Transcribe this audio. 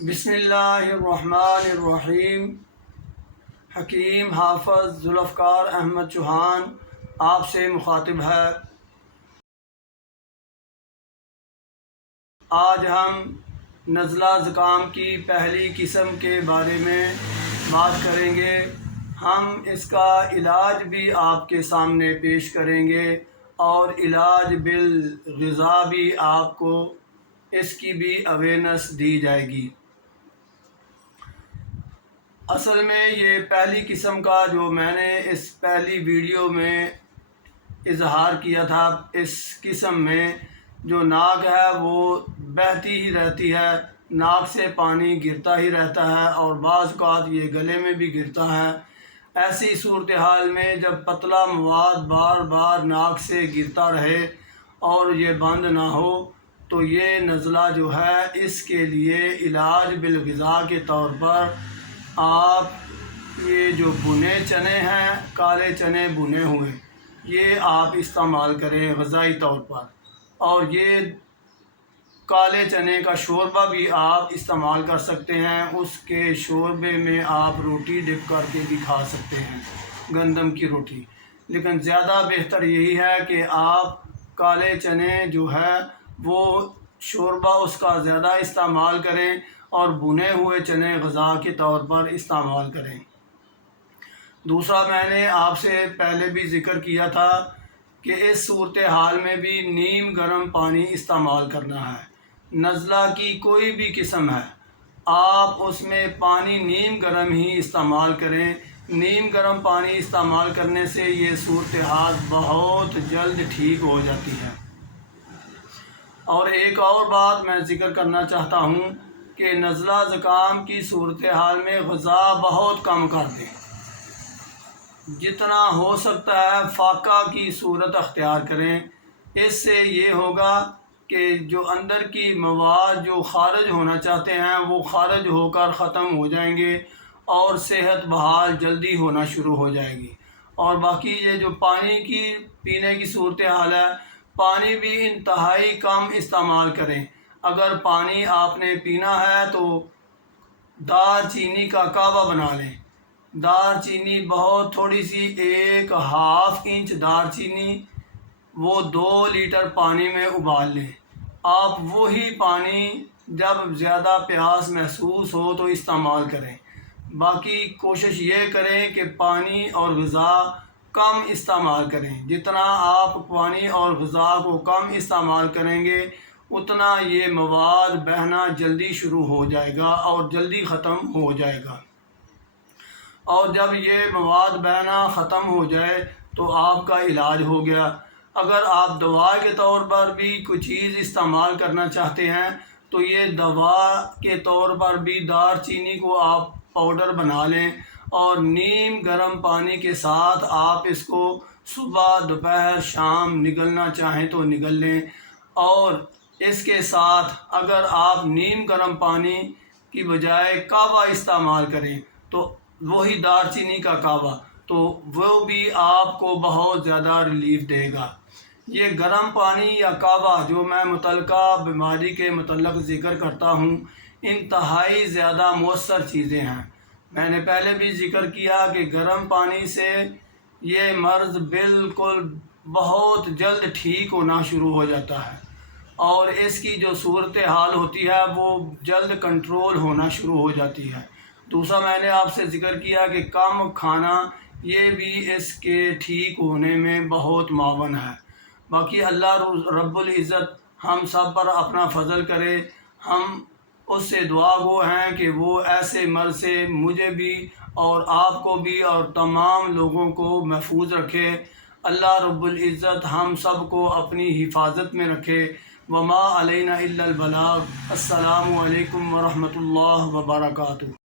بسم اللہ الرحمن الرحیم۔ حکیم حافظ ذوالفقار احمد چوہان آپ سے مخاطب ہے۔ آج ہم نزلہ زکام کی پہلی قسم کے بارے میں بات کریں گے۔ ہم اس کا علاج بھی آپ کے سامنے پیش کریں گے اور علاج بالغذا بھی آپ کو اس کی بھی اویئرنیس دی جائے گی۔ اصل میں یہ پہلی قسم کا جو میں نے اس پہلی ویڈیو میں اظہار کیا تھا، اس قسم میں جو ناک ہے وہ بہتی ہی رہتی ہے، ناک سے پانی گرتا ہی رہتا ہے اور بعض اوقات یہ گلے میں بھی گرتا ہے۔ ایسی صورتحال میں جب پتلا مواد بار بار ناک سے گرتا رہے اور یہ بند نہ ہو تو یہ نزلہ جو ہے اس کے لیے علاج بالغذا کے طور پر آپ یہ جو بھنے چنے ہیں، کالے چنے بھنے ہوئے، یہ آپ استعمال کریں غذائی طور پر، اور یہ کالے چنے کا شوربہ بھی آپ استعمال کر سکتے ہیں۔ اس کے شوربے میں آپ روٹی ڈپ کر کے بھی کھا سکتے ہیں، گندم کی روٹی، لیکن زیادہ بہتر یہی ہے کہ آپ کالے چنے جو ہے وہ شوربہ اس کا زیادہ استعمال کریں اور بھنے ہوئے چنے غذا کے طور پر استعمال کریں۔ دوسرا، میں نے آپ سے پہلے بھی ذکر کیا تھا کہ اس صورتحال میں بھی نیم گرم پانی استعمال کرنا ہے۔ نزلہ کی کوئی بھی قسم ہے، آپ اس میں پانی نیم گرم ہی استعمال کریں۔ نیم گرم پانی استعمال کرنے سے یہ صورتحال بہت جلد ٹھیک ہو جاتی ہے۔ اور ایک اور بات میں ذکر کرنا چاہتا ہوں کہ نزلہ زکام کی صورتحال میں غذا بہت کم کر دیں، جتنا ہو سکتا ہے فاقہ کی صورت اختیار کریں۔ اس سے یہ ہوگا کہ جو اندر کی مواد جو خارج ہونا چاہتے ہیں وہ خارج ہو کر ختم ہو جائیں گے اور صحت بحال جلدی ہونا شروع ہو جائے گی۔ اور باقی یہ جو پانی کی پینے کی صورتحال ہے، پانی بھی انتہائی کم استعمال کریں۔ اگر پانی آپ نے پینا ہے تو دار چینی کا کعوہ بنا لیں۔ دار چینی بہت تھوڑی سی، 1/2 انچ دار چینی، وہ 2 لیٹر پانی میں ابال لیں۔ آپ وہی پانی جب زیادہ پیاس محسوس ہو تو استعمال کریں۔ باقی کوشش یہ کریں کہ پانی اور غذا کم استعمال کریں۔ جتنا آپ پانی اور غذا کو کم استعمال کریں گے اتنا یہ مواد بہنا جلدی شروع ہو جائے گا اور جلدی ختم ہو جائے گا۔ اور جب یہ مواد بہنا ختم ہو جائے تو آپ کا علاج ہو گیا۔ اگر آپ دوا کے طور پر بھی کوئی چیز استعمال کرنا چاہتے ہیں تو یہ دوا کے طور پر بھی دار چینی کو آپ پاؤڈر بنا لیں اور نیم گرم پانی کے ساتھ آپ اس کو صبح دوپہر شام نگلنا چاہیں تو نگل لیں۔ اور اس کے ساتھ اگر آپ نیم گرم پانی کی بجائے کعوہ استعمال کریں تو وہی دار چینی کا کعوہ، تو وہ بھی آپ کو بہت زیادہ ریلیف دے گا۔ یہ گرم پانی یا کعوہ جو میں متعلقہ بیماری کے متعلق ذکر کرتا ہوں انتہائی زیادہ مؤثر چیزیں ہیں۔ میں نے پہلے بھی ذکر کیا کہ گرم پانی سے یہ مرض بالکل بہت جلد ٹھیک ہونا شروع ہو جاتا ہے اور اس کی جو صورتحال ہوتی ہے وہ جلد کنٹرول ہونا شروع ہو جاتی ہے۔ دوسرا، میں نے آپ سے ذکر کیا کہ کم کھانا یہ بھی اس کے ٹھیک ہونے میں بہت معاون ہے۔ باقی اللہ رب العزت ہم سب پر اپنا فضل کرے۔ ہم اس سے دعا گو ہیں کہ وہ ایسے مرض سے مجھے بھی اور آپ کو بھی اور تمام لوگوں کو محفوظ رکھے۔ اللہ رب العزت ہم سب کو اپنی حفاظت میں رکھے۔ وما علینا الا البلاغ۔ السلام علیکم ورحمۃ اللہ وبرکاتہ۔